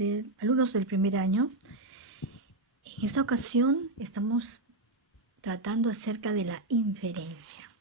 de alumnos del primer año. En esta ocasión estamos tratando acerca de la inferencia.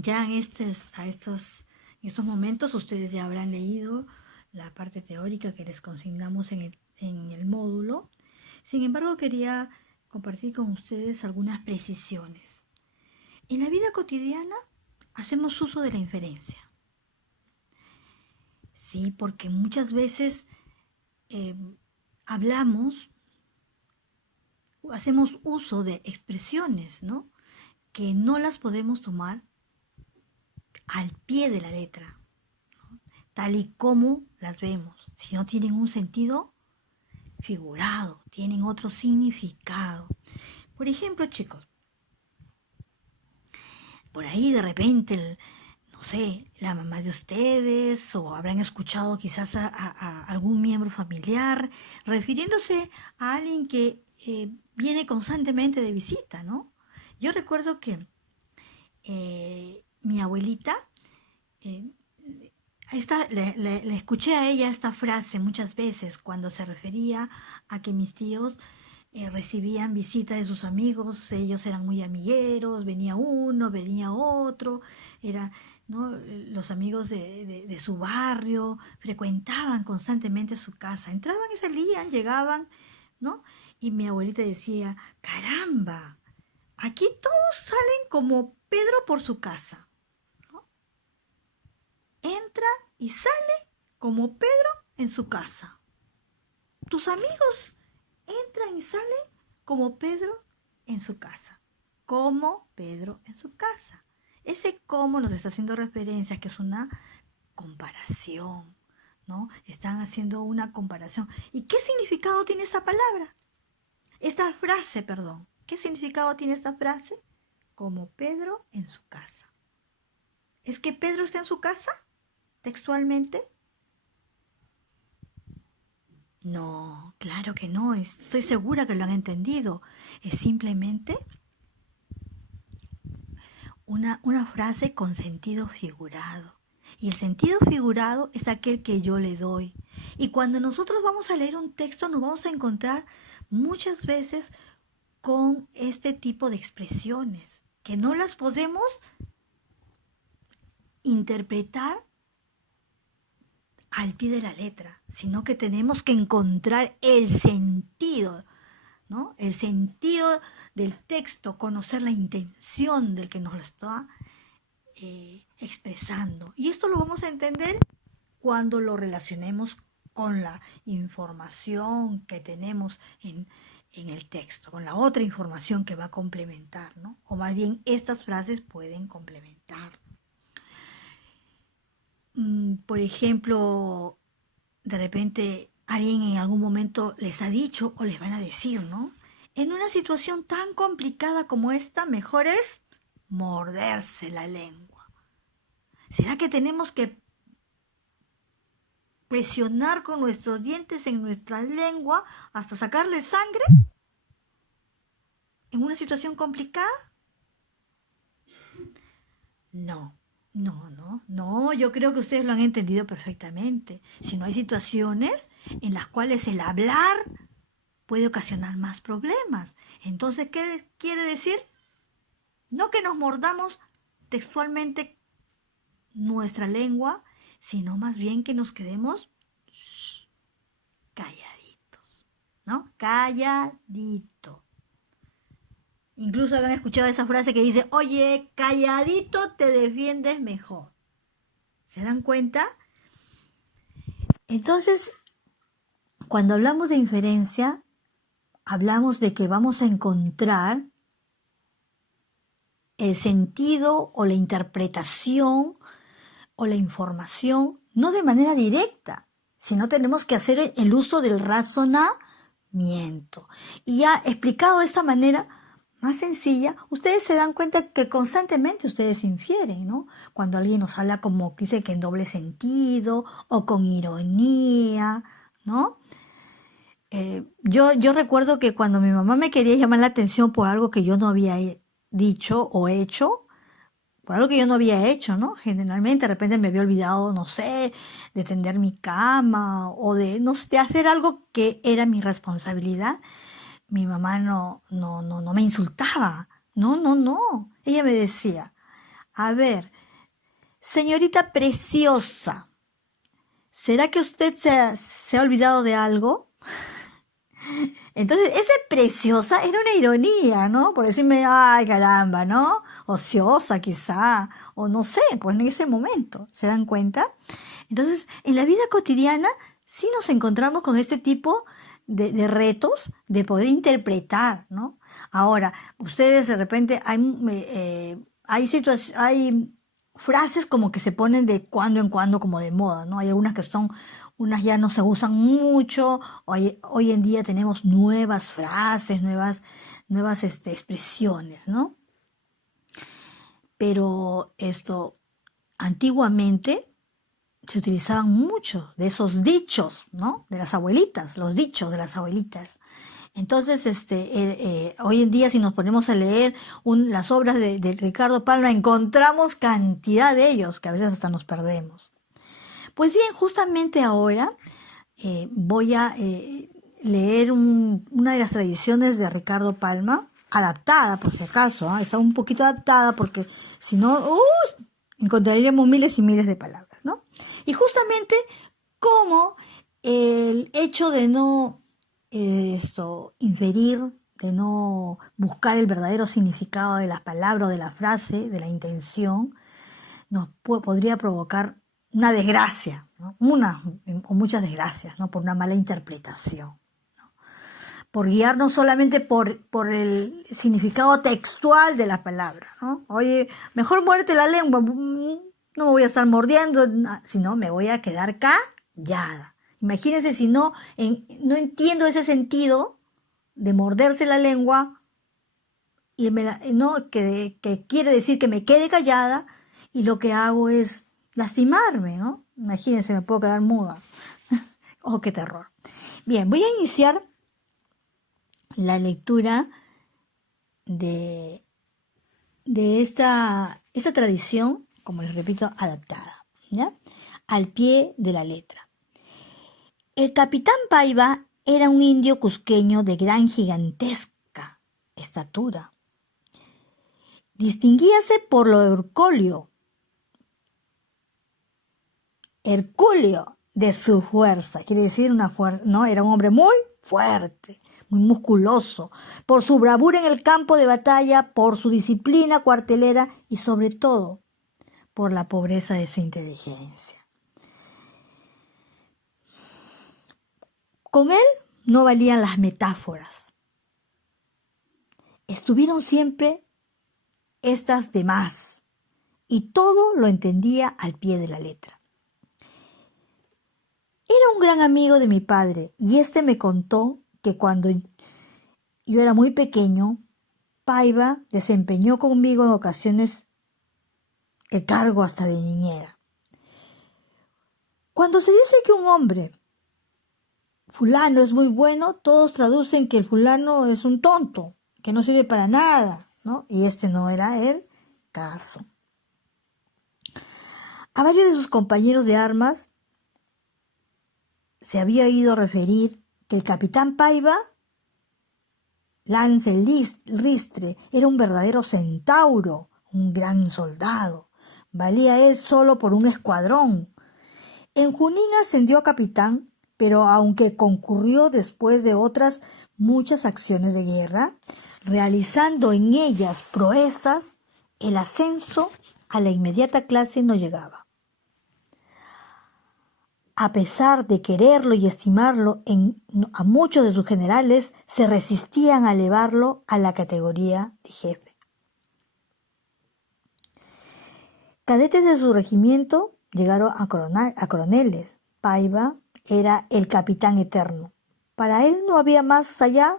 Ya en estos momentos ustedes ya habrán leído la parte teórica que les consignamos en el módulo. Sin embargo, quería compartir con ustedes algunas precisiones. En la vida cotidiana hacemos uso de la inferencia. Sí, porque muchas veces hacemos uso de expresiones, ¿no? Que no las podemos tomar al pie de la letra, ¿no? Tal y como las vemos, si no tienen un sentido figurado, tienen otro significado. Por ejemplo, chicos, por ahí de repente, no sé, la mamá de ustedes o habrán escuchado quizás a algún miembro familiar refiriéndose a alguien que viene constantemente de visita, ¿no? Yo recuerdo que mi abuelita, eh, le escuché a ella esta frase muchas veces cuando se refería a que mis tíos recibían visita de sus amigos, ellos eran muy amigueros, venía uno, venía otro, era, ¿no? Los amigos de su barrio frecuentaban constantemente su casa, entraban y salían, llegaban, ¿no? Y mi abuelita decía, caramba, aquí todos salen como Pedro por su casa, ¿no? Entra y sale como Pedro en su casa. Tus amigos entran y salen como Pedro en su casa. Como Pedro en su casa. Ese como nos está haciendo referencia que es una comparación, ¿no? Están haciendo una comparación. ¿Y qué significado tiene esta palabra? Esta frase, perdón. ¿Qué significado tiene esta frase? Como Pedro en su casa. ¿Es que Pedro está en su casa? Textualmente. No, claro que no, estoy segura que lo han entendido. Es simplemente una frase con sentido figurado. Y el sentido figurado es aquel que yo le doy. Y cuando nosotros vamos a leer un texto nos vamos a encontrar muchas veces con este tipo de expresiones que no las podemos interpretar al pie de la letra, sino que tenemos que encontrar el sentido, ¿no? El sentido del texto, conocer la intención del que nos lo está expresando. Y esto lo vamos a entender cuando lo relacionemos con la información que tenemos en el texto, con la otra información que va a complementar, ¿no? O más bien estas frases pueden complementar. Por ejemplo, de repente alguien en algún momento les ha dicho o les van a decir, ¿no? En una situación tan complicada como esta, mejor es morderse la lengua. ¿Será que tenemos que presionar con nuestros dientes en nuestra lengua hasta sacarle sangre en una situación complicada? No. No, yo creo que ustedes lo han entendido perfectamente. Si no hay situaciones en las cuales el hablar puede ocasionar más problemas. Entonces, ¿qué quiere decir? No que nos mordamos textualmente nuestra lengua, sino más bien que nos quedemos calladitos, ¿no? Calladito. Incluso habrán escuchado esa frase que dice, oye, calladito te defiendes mejor. ¿Se dan cuenta? Entonces, cuando hablamos de inferencia, hablamos de que vamos a encontrar el sentido o la interpretación o la información no de manera directa, sino tenemos que hacer el uso del razonamiento. Y ya explicado de esta manera más sencilla, ustedes se dan cuenta que constantemente ustedes infieren, ¿no? Cuando alguien nos habla como que dice que en doble sentido o con ironía, ¿no? Yo recuerdo que cuando mi mamá me quería llamar la atención por algo que yo no había dicho o hecho, por algo que yo no había hecho, ¿no? Generalmente, de repente me había olvidado, no sé, de tender mi cama o de, no sé, de hacer algo que era mi responsabilidad. Mi mamá no me insultaba. No, no, no. Ella me decía, a ver, señorita preciosa, ¿será que usted se ha olvidado de algo? Entonces, esa preciosa era una ironía, ¿no? Por decirme, ay, caramba, ¿no? Ociosa quizá, o no sé, pues en ese momento, ¿se dan cuenta? Entonces, en la vida cotidiana sí nos encontramos con este tipo de retos de poder interpretar, ¿no? Ahora, ustedes de repente hay frases como que se ponen de cuando en cuando como de moda, ¿no? Hay algunas que son, unas ya no se usan mucho, hoy en día tenemos nuevas frases, nuevas expresiones, ¿no? Pero antiguamente se utilizaban mucho de esos dichos, ¿no? De las abuelitas, los dichos de las abuelitas. Entonces, hoy en día si nos ponemos a leer las obras de Ricardo Palma, encontramos cantidad de ellos, que a veces hasta nos perdemos. Pues bien, justamente ahora voy a leer una de las tradiciones de Ricardo Palma, adaptada por si acaso, ¿ah? Está un poquito adaptada porque si no, encontraríamos miles y miles de palabras, ¿no? Y justamente como el hecho de no inferir, de no buscar el verdadero significado de las palabras o de la frase, de la intención, podría provocar una desgracia, ¿no? Una o muchas desgracias, ¿no? Por una mala interpretación, por guiarnos solamente por el significado textual de la palabra, ¿no? Oye, mejor muerte la lengua, no me voy a estar mordiendo, sino me voy a quedar callada. Imagínense si no entiendo ese sentido de morderse la lengua y no que quiere decir que me quede callada y lo que hago es lastimarme, ¿no? Imagínense, me puedo quedar muda. Oh, qué terror. Bien, voy a iniciar la lectura de, de esta tradición, como les repito, adaptada, ¿ya? Al pie de la letra. El capitán Paiva era un indio cusqueño de gran gigantesca estatura. Distinguíase por lo hercúleo de su fuerza, quiere decir una fuerza, ¿no? Era un hombre muy fuerte, muy musculoso, por su bravura en el campo de batalla, por su disciplina cuartelera y sobre todo por la pobreza de su inteligencia. Con él no valían las metáforas. Estuvieron siempre estas de más y todo lo entendía al pie de la letra. Era un gran amigo de mi padre y este me contó que cuando yo era muy pequeño, Paiva desempeñó conmigo en ocasiones el cargo hasta de niñera. Cuando se dice que un hombre fulano es muy bueno, todos traducen que el fulano es un tonto, que no sirve para nada, ¿no? Y este no era el caso. A varios de sus compañeros de armas se había oído referir que el capitán Paiva, Lance Ristre, era un verdadero centauro, un gran soldado. Valía él solo por un escuadrón. En Junín ascendió a capitán, pero aunque concurrió después de otras muchas acciones de guerra, realizando en ellas proezas, el ascenso a la inmediata clase no llegaba. A pesar de quererlo y estimarlo, a muchos de sus generales se resistían a elevarlo a la categoría de jefe. Cadetes de su regimiento llegaron a coroneles. Paiva era el capitán eterno. Para él no había más allá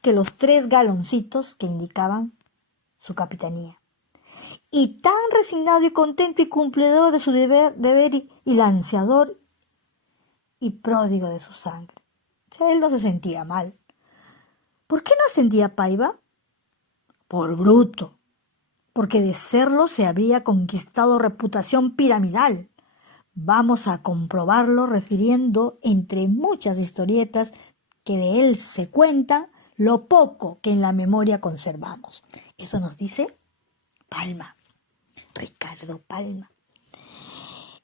que los 3 galoncitos que indicaban su capitanía. Y tan resignado y contento y cumplidor de su deber y lanceador y pródigo de su sangre. O sea, él no se sentía mal. ¿Por qué no ascendía Paiva? Por bruto, porque de serlo se habría conquistado reputación piramidal. Vamos a comprobarlo refiriendo, entre muchas historietas que de él se cuentan, lo poco que en la memoria conservamos. Eso nos dice Palma, Ricardo Palma.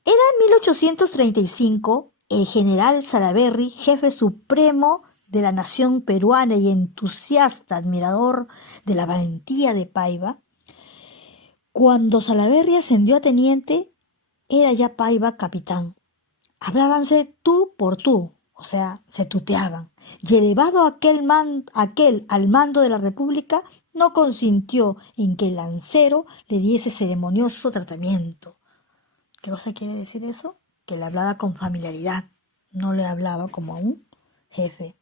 Era en 1835 el general Salaverry, jefe supremo de la nación peruana y entusiasta admirador de la valentía de Paiva. Cuando Salaverry ascendió a teniente, era ya Paiva capitán. Hablábanse tú por tú, o sea, se tuteaban. Y elevado aquel al mando de la República, no consintió en que el lancero le diese ceremonioso tratamiento. ¿Qué cosa quiere decir eso? Que le hablaba con familiaridad, no le hablaba como a un jefe.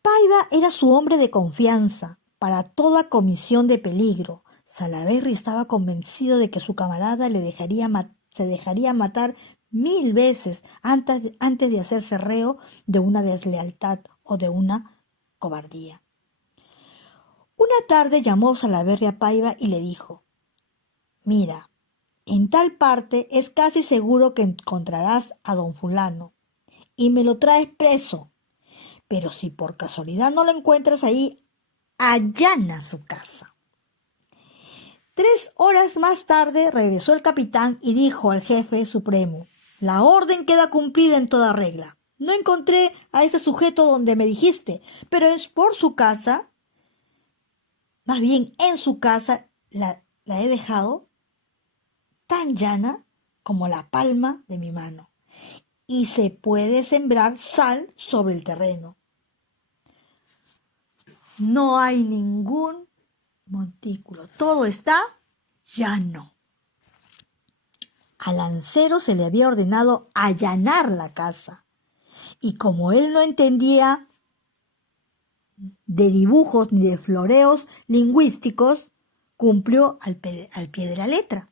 Paiva era su hombre de confianza para toda comisión de peligro. Salaverry estaba convencido de que su camarada se dejaría matar 1000 veces antes de hacerse reo de una deslealtad o de una cobardía. Una tarde llamó Salaverry a Paiva y le dijo: «Mira, en tal parte es casi seguro que encontrarás a don fulano y me lo traes preso. Pero si por casualidad no lo encuentras ahí, allana su casa». 3 horas más tarde regresó el capitán y dijo al jefe supremo: «La orden queda cumplida en toda regla. No encontré a ese sujeto donde me dijiste, pero es por su casa, más bien en su casa la he dejado tan llana como la palma de mi mano, y se puede sembrar sal sobre el terreno. No hay ningún montículo, todo está llano». Al lancero se le había ordenado allanar la casa, y como él no entendía de dibujos ni de floreos lingüísticos, cumplió al pie de la letra.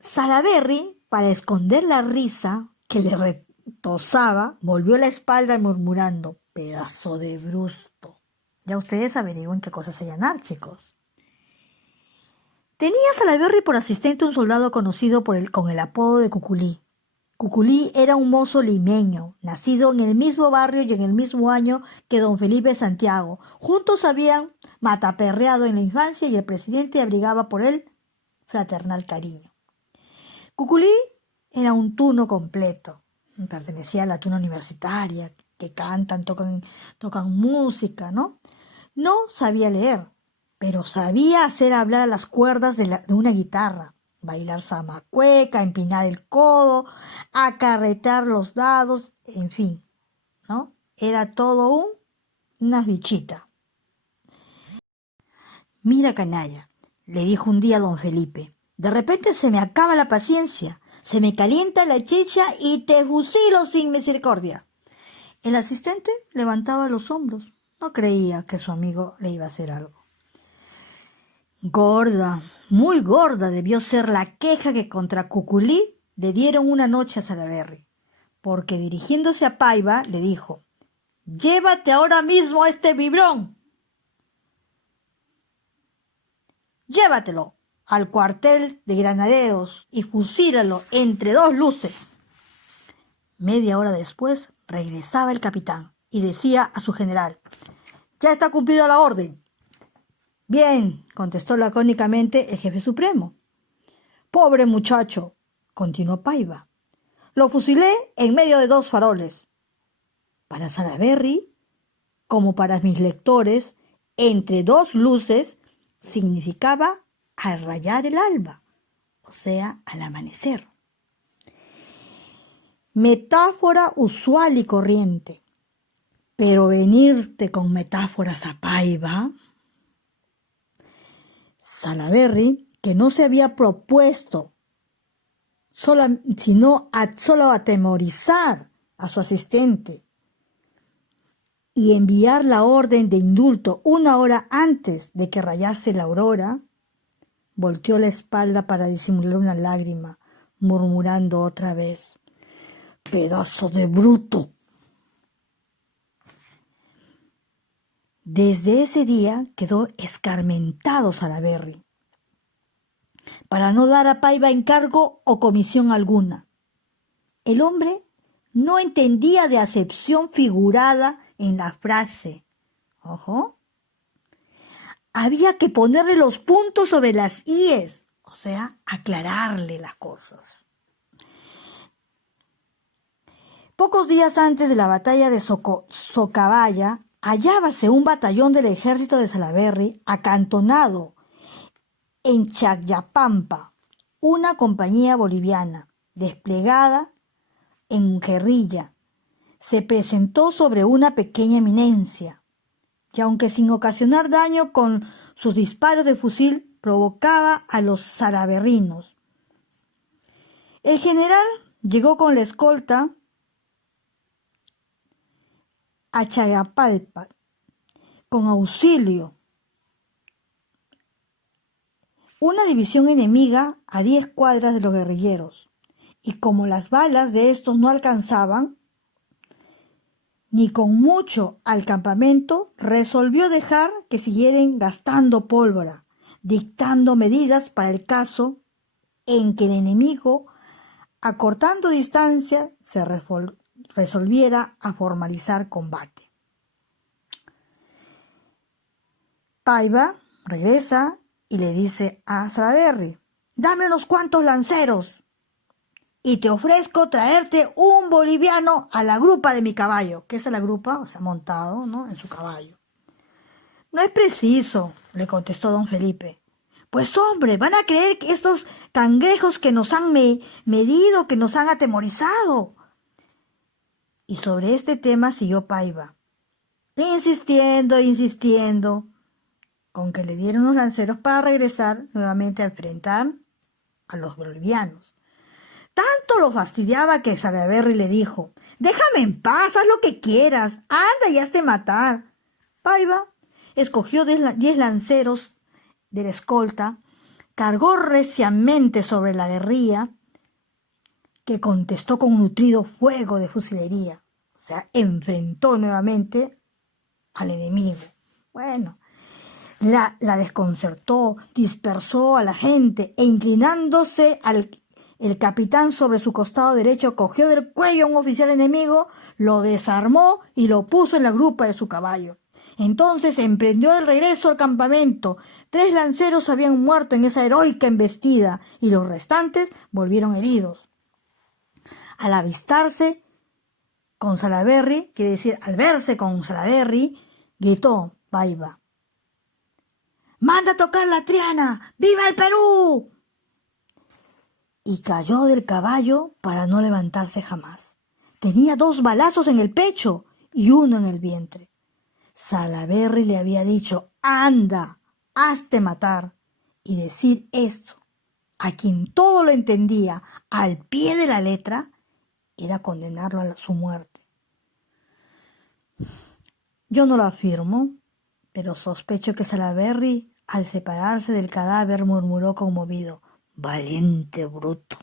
Salaverry, para esconder la risa que le retozaba, volvió la espalda murmurando: «Pedazo de brusto». Ya ustedes averigüen qué cosa es allanar, chicos. Tenía Salaverry por asistente un soldado conocido con el apodo de Cuculí. Cuculí era un mozo limeño, nacido en el mismo barrio y en el mismo año que don Felipe Santiago. Juntos habían mataperreado en la infancia y el presidente abrigaba por él fraternal cariño. Cuculí era un tuno completo, pertenecía a la tuna universitaria, que cantan, tocan música, ¿no? No sabía leer, pero sabía hacer hablar a las cuerdas de una guitarra, bailar zamacueca, empinar el codo, acarretar los dados, en fin, ¿no? Era todo una bichita. «Mira, canalla», le dijo un día don Felipe, «de repente se me acaba la paciencia, se me calienta la chicha y te fusilo sin misericordia». El asistente levantaba los hombros, no creía que su amigo le iba a hacer algo. Gorda, muy gorda debió ser la queja que contra Cuculí le dieron una noche a Salaverry, porque dirigiéndose a Paiva le dijo: «Llévate ahora mismo a este vibrón. Llévatelo al cuartel de granaderos y fusílalo entre 2 luces». Media hora después regresaba el capitán y decía a su general: «Ya está cumplida la orden». «Bien», contestó lacónicamente el jefe supremo. «Pobre muchacho», continuó Paiva, «lo fusilé en medio de 2 faroles». Para Salaverry, como para mis lectores, entre 2 luces significaba al rayar el alba, o sea, al amanecer. Metáfora usual y corriente, pero venirte con metáforas a Paiva. Salaverry, que no se había propuesto sino solo atemorizar a su asistente y enviar la orden de indulto 1 hora antes de que rayase la aurora, volteó la espalda para disimular una lágrima, murmurando otra vez: «Pedazo de bruto». Desde ese día quedó escarmentado Salaberry, para no dar a Paiva encargo o comisión alguna. El hombre no entendía de acepción figurada en la frase. Ojo. Había que ponerle los puntos sobre las íes, o sea, aclararle las cosas. Pocos días antes de la batalla de Socabaya, hallábase un batallón del ejército de Salaberry acantonado en Chayapampa, una compañía boliviana desplegada en guerrilla. Se presentó sobre una pequeña eminencia, y aunque sin ocasionar daño con sus disparos de fusil, provocaba a los salaberrinos. El general llegó con la escolta a Chayapalpa con auxilio. Una división enemiga a 10 cuadras de los guerrilleros, y como las balas de estos no alcanzaban ni con mucho al campamento, resolvió dejar que siguieran gastando pólvora, dictando medidas para el caso en que el enemigo, acortando distancia, se resolviera a formalizar combate. Paiva regresa y le dice a Salaberry: dame unos cuantos lanceros y te ofrezco traerte un boliviano a la grupa de mi caballo. ¿Qué es la grupa? O sea, montado, ¿no?, en su caballo. No es preciso, le contestó don Felipe. Pues hombre, van a creer que estos cangrejos que nos han medido, que nos han atemorizado. Y sobre este tema siguió Paiva, insistiendo, con que le dieron los lanceros para regresar nuevamente a enfrentar a los bolivianos. Tanto lo fastidiaba que Salaberry le dijo: déjame en paz, haz lo que quieras, anda y hazte matar. Paiva escogió 10 lanceros de la escolta, cargó reciamente sobre la guerrilla, que contestó con un nutrido fuego de fusilería. O sea, enfrentó nuevamente al enemigo. Bueno, la desconcertó, dispersó a la gente e inclinándose el capitán sobre su costado derecho, cogió del cuello a un oficial enemigo, lo desarmó y lo puso en la grupa de su caballo. Entonces emprendió el regreso al campamento. 3 lanceros habían muerto en esa heroica embestida y los restantes volvieron heridos. Al avistarse con Salaberry, quiere decir, al verse con Salaberry, gritó Paiva: ¡manda a tocar la triana! ¡Viva el Perú! Y cayó del caballo para no levantarse jamás. Tenía 2 balazos en el pecho y 1 en el vientre. Salaberry le había dicho: anda, hazte matar. Y decir esto a quien todo lo entendía al pie de la letra era condenarlo a su muerte. Yo no lo afirmo, pero sospecho que Salaberry, al separarse del cadáver, murmuró conmovido: valiente bruto.